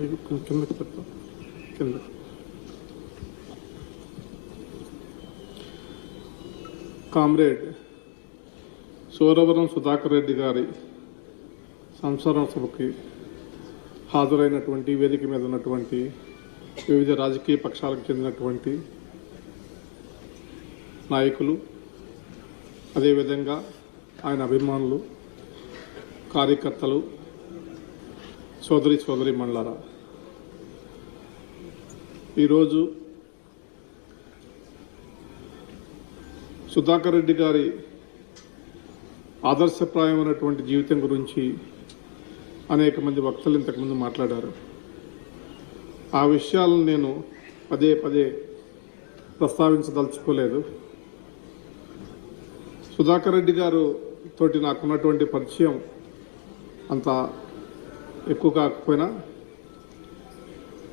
కిందకి పెట్టు కింద కామ్రేడ్ సూరవరం సుధాకర్ రెడ్డి గారి సంసారం సభకి హాజరైనటువంటి వేదిక మీద ఉన్నటువంటి వివిధ రాజకీయ పక్షాలకు చెందినటువంటి నాయకులు అదేవిధంగా ఆయన అభిమానులు కార్యకర్తలు సోదరి సోదరి మండలారా. ఈరోజు సుధాకర్ రెడ్డి గారి ఆదర్శప్రాయమైనటువంటి జీవితం గురించి అనేక మంది వక్తలు ఇంతకుముందు మాట్లాడారు. ఆ విషయాలను నేను పదే పదే ప్రస్తావించదలుచుకోలేదు. సుధాకర్ రెడ్డి గారు తోటి నాకున్నటువంటి పరిచయం అంత ఎక్కువ కాకపోయినా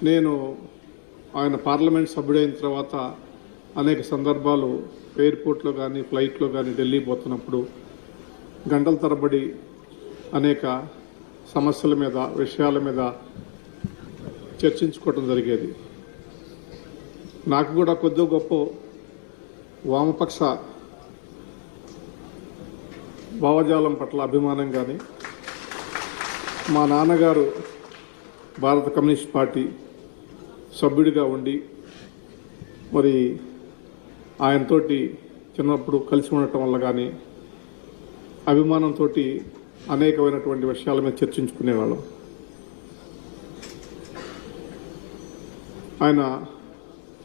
నేను ఆయన పార్లమెంట్ సభ్యుడైన తర్వాత అనేక సందర్భాలు ఎయిర్పోర్ట్లో కానీ ఫ్లైట్లో కానీ ఢిల్లీ పోతున్నప్పుడు గంటల తరబడి అనేక సమస్యల మీద విషయాల మీద చర్చించుకోవటం జరిగేది. నాకు కూడా కొద్ది గొప్ప వామపక్ష భావజాలం పట్ల అభిమానం కానీ మా నాన్నగారు భారత కమ్యూనిస్ట్ పార్టీ సభ్యుడిగా ఉండి మరి ఆయనతోటి చిన్నప్పుడు కలిసి ఉండటం వల్ల కానీ అభిమానంతో అనేకమైనటువంటి విషయాల మీద చర్చించుకునేవాళ్ళం. ఆయన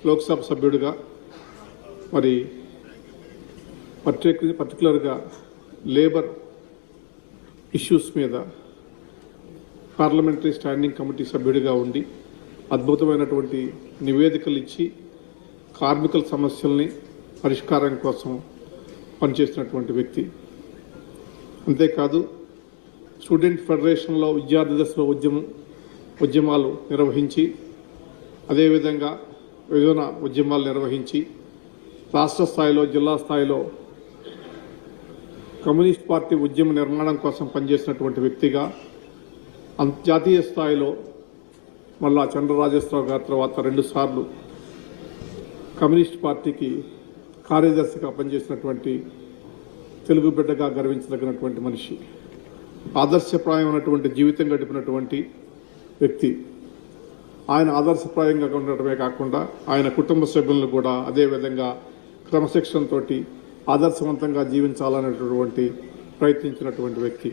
లోక్సభ సభ్యుడిగా మరి పర్టికు పర్టికులర్గా లేబర్ ఇష్యూస్ మీద పార్లమెంటరీ స్టాండింగ్ కమిటీ సభ్యుడిగా ఉండి అద్భుతమైనటువంటి నివేదికలు ఇచ్చి కార్మికుల సమస్యల్ని పరిష్కారం కోసం పనిచేసినటువంటి వ్యక్తి. అంతేకాదు స్టూడెంట్ ఫెడరేషన్లో విద్యార్థి దశలో ఉద్యమం ఉద్యమాలు నిర్వహించి అదేవిధంగా వివిధ ఉద్యమాలు నిర్వహించి రాష్ట్ర స్థాయిలో జిల్లా స్థాయిలో కమ్యూనిస్ట్ పార్టీ ఉద్యమ నిర్మాణం కోసం పనిచేసినటువంటి వ్యక్తిగా జాతీయ స్థాయిలో మళ్ళా చంద్రరాజేశ్వరరావు గారి తర్వాత రెండుసార్లు కమ్యూనిస్ట్ పార్టీకి కార్యదర్శిగా పనిచేసినటువంటి తెలుగు బిడ్డగా గర్వించదగినటువంటి మనిషి ఆదర్శప్రాయమైనటువంటి జీవితం గడిపినటువంటి వ్యక్తి. ఆయన ఆదర్శప్రాయంగా ఉండటమే కాకుండా ఆయన కుటుంబ సభ్యులను కూడా అదేవిధంగా క్రమశిక్షణతోటి ఆదర్శవంతంగా జీవించాలనేటటువంటి ప్రయత్నించినటువంటి వ్యక్తి.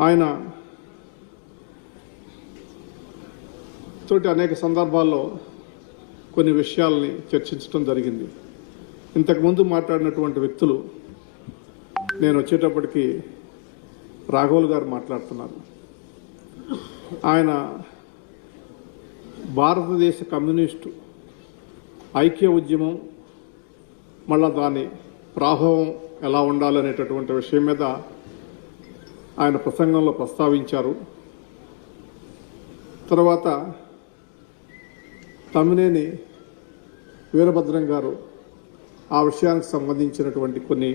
ఆయన తోటి అనేక సందర్భాల్లో కొన్ని విషయాల్ని చర్చించడం జరిగింది. ఇంతకుముందు మాట్లాడినటువంటి వ్యక్తులు నేను వచ్చేటప్పటికి రాఘవులు గారు మాట్లాడుతున్నారు. ఆయన భారతదేశ కమ్యూనిస్టు ఐక్య ఉద్యమం మళ్ళా దాని ప్రాభవం ఎలా ఉండాలనేటటువంటి విషయం మీద ఆయన ప్రసంగంలో ప్రస్తావించారు. తర్వాత తమ్మినేని వీరభద్రం గారు ఆ విషయానికి సంబంధించినటువంటి కొన్ని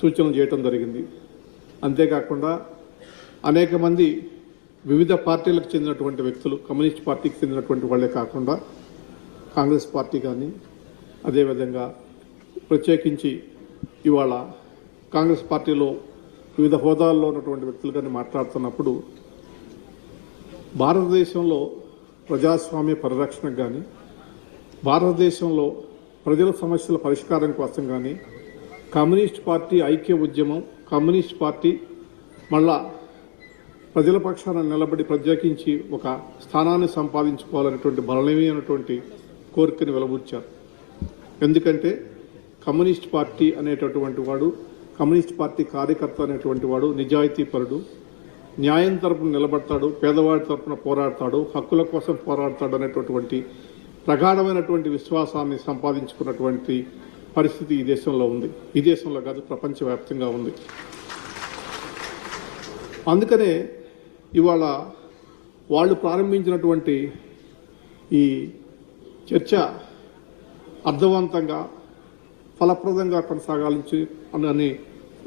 సూచనలు చేయటం జరిగింది. అంతేకాకుండా అనేక మంది వివిధ పార్టీలకు చెందినటువంటి వ్యక్తులు కమ్యూనిస్ట్ పార్టీకి చెందినటువంటి వాళ్ళే కాకుండా కాంగ్రెస్ పార్టీ కానీ అదేవిధంగా ప్రత్యేకించి ఇవాళ కాంగ్రెస్ పార్టీలో వివిధ హోదాల్లో ఉన్నటువంటి వ్యక్తులు కానీ మాట్లాడుతున్నప్పుడు భారతదేశంలో ప్రజాస్వామ్య పరిరక్షణకు కానీ భారతదేశంలో ప్రజల సమస్యల పరిష్కారం కోసం కానీ కమ్యూనిస్ట్ పార్టీ ఐక్య ఉద్యమం కమ్యూనిస్ట్ పార్టీ మళ్ళా ప్రజల పక్షాన నిలబడి ప్రత్యేకించి ఒక స్థానాన్ని సంపాదించుకోవాలనేటువంటి బలమైనటువంటి కోరికని వెలబుచ్చారు. ఎందుకంటే కమ్యూనిస్ట్ పార్టీ అనేటటువంటి వాడు కమ్యూనిస్ట్ పార్టీ కార్యకర్త అనేటువంటి వాడు నిజాయితీపరుడు న్యాయం తరపున నిలబడతాడు పేదవాడి తరపున పోరాడతాడు హక్కుల కోసం పోరాడతాడు అనేటటువంటి ప్రగాఢమైనటువంటి విశ్వాసాన్ని సంపాదించుకున్నటువంటి పరిస్థితి ఈ దేశంలో ఉంది. ఈ దేశంలో కాదు ప్రపంచవ్యాప్తంగా ఉంది. అందుకనే ఇవాళ వాళ్ళు ప్రారంభించినటువంటి ఈ చర్చ అర్థవంతంగా ఫలప్రదంగా కొనసాగాలించి అని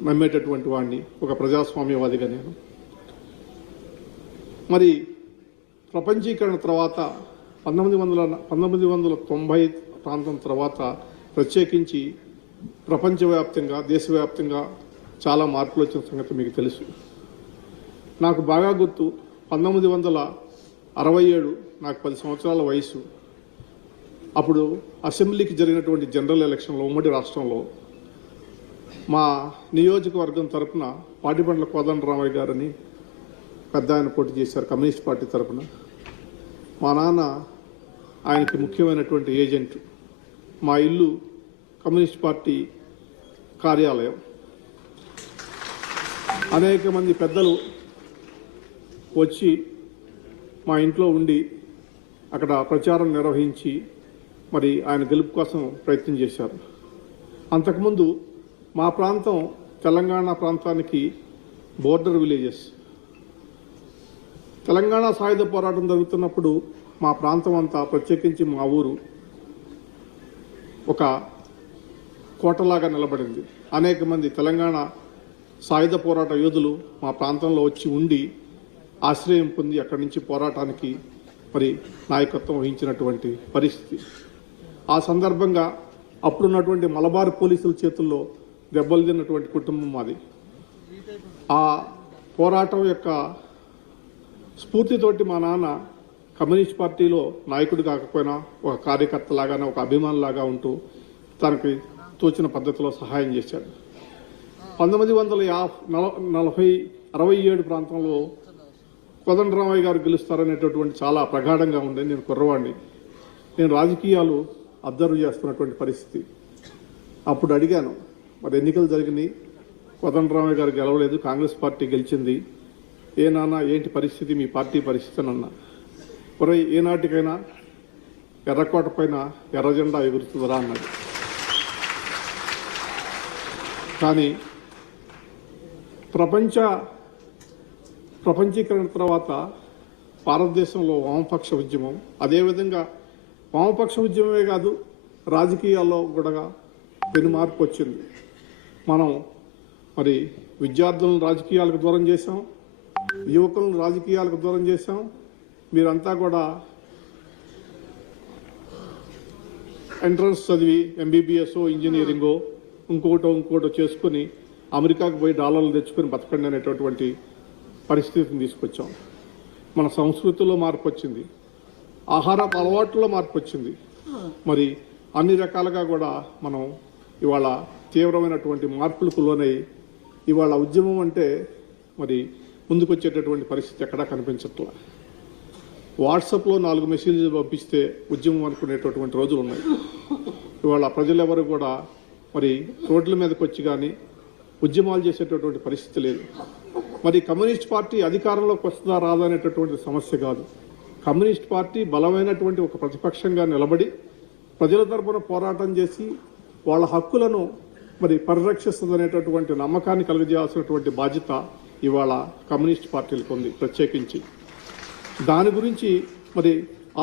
నమ్మేటటువంటి వాడిని ఒక ప్రజాస్వామ్యవాదిగా నేను. మరి ప్రపంచీకరణ తర్వాత పంతొమ్మిది వందల పంతొమ్మిది వందల తొంభై ప్రాంతం తర్వాత ప్రత్యేకించి ప్రపంచవ్యాప్తంగా దేశవ్యాప్తంగా చాలా మార్పులు వచ్చిన సంగతి మీకు తెలుసు. నాకు బాగా గుర్తు పంతొమ్మిది వందల అరవై ఏడు నాకు పది సంవత్సరాల వయసు అప్పుడు అసెంబ్లీకి జరిగినటువంటి జనరల్ ఎలక్షన్లో ఉమ్మడి రాష్ట్రంలో మా నియోజకవర్గం తరఫున పాటిబండ్ల కోదండరామయ్య గారని పెద్ద ఆయన పోటీ చేశారు కమ్యూనిస్ట్ పార్టీ తరపున. మా నాన్న ఆయనకి ముఖ్యమైనటువంటి ఏజెంట్. మా ఇల్లు కమ్యూనిస్ట్ పార్టీ కార్యాలయం. అనేక మంది పెద్దలు వచ్చి మా ఇంట్లో ఉండి అక్కడ ప్రచారం నిర్వహించి మరి ఆయన గెలుపు కోసం ప్రయత్నం చేశారు. అంతకుముందు మా ప్రాంతం తెలంగాణ ప్రాంతానికి బోర్డర్ విలేజెస్. తెలంగాణ సాయుధ పోరాటం జరుగుతున్నప్పుడు మా ప్రాంతం అంతా ప్రత్యేకించి మా ఊరు ఒక కోటలాగా నిలబడింది. అనేక మంది తెలంగాణ సాయుధ పోరాట యోధులు మా ప్రాంతంలో వచ్చి ఉండి ఆశ్రయం పొంది అక్కడి నుంచి పోరాటానికి మరి నాయకత్వం వహించినటువంటి పరిస్థితి. ఆ సందర్భంగా అప్పుడున్నటువంటి మలబార్ పోలీసుల చేతుల్లో దెబ్బలు తిన్నటువంటి కుటుంబం మాది. ఆ పోరాటం యొక్క స్ఫూర్తితోటి మా నాన్న కమ్యూనిస్ట్ పార్టీలో నాయకుడు కాకపోయినా ఒక కార్యకర్త లాగానే ఒక అభిమానులాగా ఉంటూ తనకి తోచిన పద్ధతిలో సహాయం చేశాడు. పంతొమ్మిది వందల నల- నలభై అరవై ఏడు ప్రాంతంలో కోదండరామయ్య గారు గెలుస్తారనేటటువంటి చాలా ప్రగాఢంగా ఉండే నేను కుర్రవాడిని నేను రాజకీయాలు అబ్జర్వ్ చేస్తున్నటువంటి పరిస్థితి. అప్పుడు అడిగాను మరి ఎన్నికలు జరిగినాయి? కోదండరామయ్య గారు గెలవలేదు కాంగ్రెస్ పార్టీ గెలిచింది. ఏ నాన్న ఏంటి పరిస్థితి? మీ పార్టీ పరిస్థితి అన్న ఒరే ఏనాటికైనా ఎర్రకోట పైన ఎర్రజెండా ఎగురుతుందరా అన్నది కానీ ప్రపంచ ప్రపంచీకరణ తర్వాత భారతదేశంలో వామపక్ష ఉద్యమం అదేవిధంగా వామపక్ష ఉద్యమమే కాదు రాజకీయాల్లో కూడా పెను మార్పు వచ్చింది. మనం మరి విద్యార్థులను రాజకీయాలకు దూరం చేశాం. యువకులను రాజకీయాలకు దూరం చేశాం. మీరంతా కూడా ఎంట్రన్స్ చదివి ఎంబీబీఎస్ ఇంజనీరింగో ఇంకోటో ఇంకోటో చేసుకుని అమెరికాకు పోయి డాలర్లు తెచ్చుకొని బతకండి అనేటటువంటి పరిస్థితిని తీసుకొచ్చాం. మన సంస్కృతిలో మార్పు వచ్చింది. ఆహార అలవాట్లలో మార్పు వచ్చింది. మరి అన్ని రకాలుగా కూడా మనం ఇవాళ తీవ్రమైనటువంటి మార్పులకు లోనై ఇవాళ ఉద్యమం అంటే మరి ముందుకొచ్చేటటువంటి పరిస్థితి ఎక్కడా కనిపించట్లా. వాట్సాప్లో నాలుగు మెసేజ్లు పంపిస్తే ఉద్యమం అనుకునేటటువంటి రోజులు ఉన్నాయి. ఇవాళ ప్రజలెవరు కూడా మరి రోడ్ల మీదకి వచ్చి కానీ ఉద్యమాలు చేసేటటువంటి పరిస్థితి లేదు. మరి కమ్యూనిస్ట్ పార్టీ అధికారంలోకి వస్తుందా రాదా అనేటటువంటి సమస్య కాదు. కమ్యూనిస్ట్ పార్టీ బలమైనటువంటి ఒక ప్రతిపక్షంగా నిలబడి ప్రజల తరపున పోరాటం చేసి వాళ్ళ హక్కులను మరి పరిరక్షిస్తుందనేటటువంటి నమ్మకాన్ని కలుగజేయాల్సినటువంటి బాధ్యత ఇవాళ కమ్యూనిస్ట్ పార్టీలకు ఉంది ప్రత్యేకించి. దాని గురించి మరి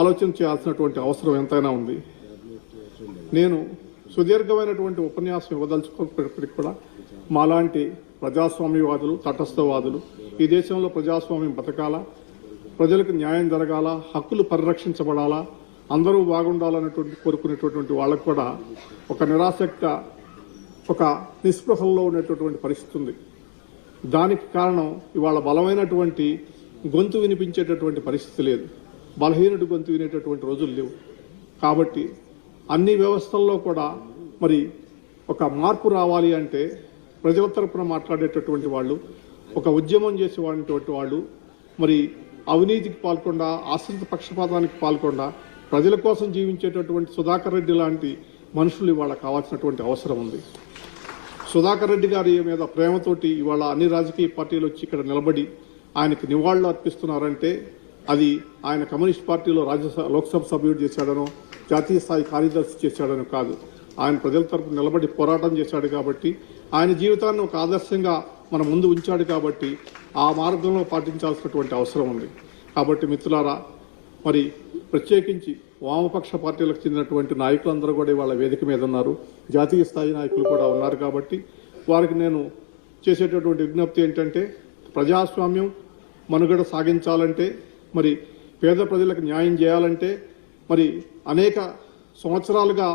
ఆలోచన చేయాల్సినటువంటి అవసరం ఎంతైనా ఉంది. నేను సుదీర్ఘమైనటువంటి ఉపన్యాసం ఇవ్వదలుచుకున్నప్పటికీ కూడా మాలాంటి ప్రజాస్వామ్యవాదులు తటస్థవాదులు ఈ దేశంలో ప్రజాస్వామ్యం బతకాలా ప్రజలకు న్యాయం జరగాల హక్కులు పరిరక్షించబడాలా అందరూ బాగుండాలన్నటువంటి కోరుకునేటటువంటి వాళ్ళకు కూడా ఒక నిరాసక్త ఒక నిస్పృహల్లో ఉండేటటువంటి పరిస్థితి ఉంది. దానికి కారణం ఇవాళ బలమైనటువంటి గొంతు వినిపించేటటువంటి పరిస్థితి లేదు. బలహీనుడు గొంతు వినేటటువంటి రోజులు లేవు. కాబట్టి అన్ని వ్యవస్థల్లో కూడా మరి ఒక మార్పు రావాలి అంటే ప్రజల తరపున మాట్లాడేటటువంటి వాళ్ళు ఒక ఉద్యమం చేసేవాడినటువంటి వాళ్ళు మరి అవినీతికి పాల్గొండా ఆశ్రిత పక్షపాతానికి పాల్గొండా ప్రజల కోసం జీవించేటటువంటి సుధాకర్ రెడ్డి లాంటి మనుషులు ఇవాళ కావాల్సినటువంటి అవసరం ఉంది. సుధాకర్ రెడ్డి గారి మీద ప్రేమతోటి ఇవాళ అన్ని రాజకీయ పార్టీలు వచ్చి ఇక్కడ నిలబడి ఆయనకి నివాళులు అర్పిస్తున్నారంటే అది ఆయన కమ్యూనిస్ట్ పార్టీలో రాజ్యసభ లోక్సభ సభ్యుడు చేశాడనో జాతీయ స్థాయి కార్యదర్శి చేశాడనో కాదు. ఆయన ప్రజల తరపు నిలబడి పోరాటం చేశాడు కాబట్టి ఆయన జీవితాన్ని ఒక ఆదర్శంగా మన ముందు ఉంచాడు కాబట్టి ఆ మార్గంలో పాటించాల్సినటువంటి అవసరం ఉంది. కాబట్టి మిత్రులారా మరి ప్రత్యేకించి వామపక్ష పార్టీలకు చెందినటువంటి నాయకులందరూ కూడా ఇవాళ వేదిక మీద ఉన్నారు. జాతీయ స్థాయి నాయకులు కూడా ఉన్నారు కాబట్టి వారికి నేను చేసేటటువంటి విజ్ఞప్తి ఏంటంటే ప్రజాస్వామ్యం మనుగడ సాగించాలంటే మరి పేద ప్రజలకు న్యాయం చేయాలంటే మరి అనేక సంవత్సరాలుగా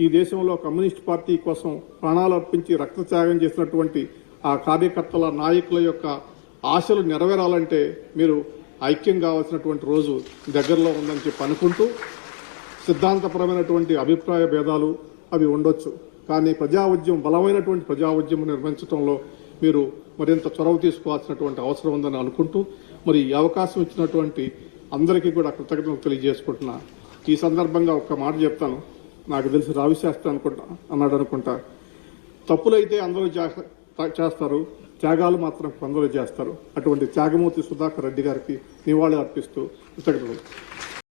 ఈ దేశంలో కమ్యూనిస్ట్ పార్టీ కోసం ప్రాణాలు అర్పించి రక్తత్యాగం చేసినటువంటి ఆ కార్యకర్తల నాయకుల యొక్క ఆశలు నెరవేరాలంటే మీరు ఐక్యం కావాల్సినటువంటి రోజు దగ్గరలో ఉందని చెప్పి అనుకుంటూ సిద్ధాంతపరమైనటువంటి అభిప్రాయ భేదాలు అవి ఉండొచ్చు. కానీ ప్రజా ఉద్యమం బలమైనటువంటి ప్రజా ఉద్యమం నిర్వహించడంలో మీరు మరింత చొరవ తీసుకోవాల్సినటువంటి అవసరం ఉందని అనుకుంటూ మరి ఈ అవకాశం ఇచ్చినటువంటి అందరికీ కూడా కృతజ్ఞతలు తెలియజేసుకుంటున్నా. ఈ సందర్భంగా ఒక్క మాట చెప్తాను. నాకు తెలిసి రావిశాస్త్రి అనుకుంటా అన్నాడు అనుకుంటా. తప్పులైతే అందరూ చేస్తారు. త్యాగాలు మాత్రం కొందరు చేస్తారు. అటువంటి త్యాగమూర్తి సుధాకర్ రెడ్డి గారికి నివాళి అర్పిస్తూ కృతజ్ఞతలు.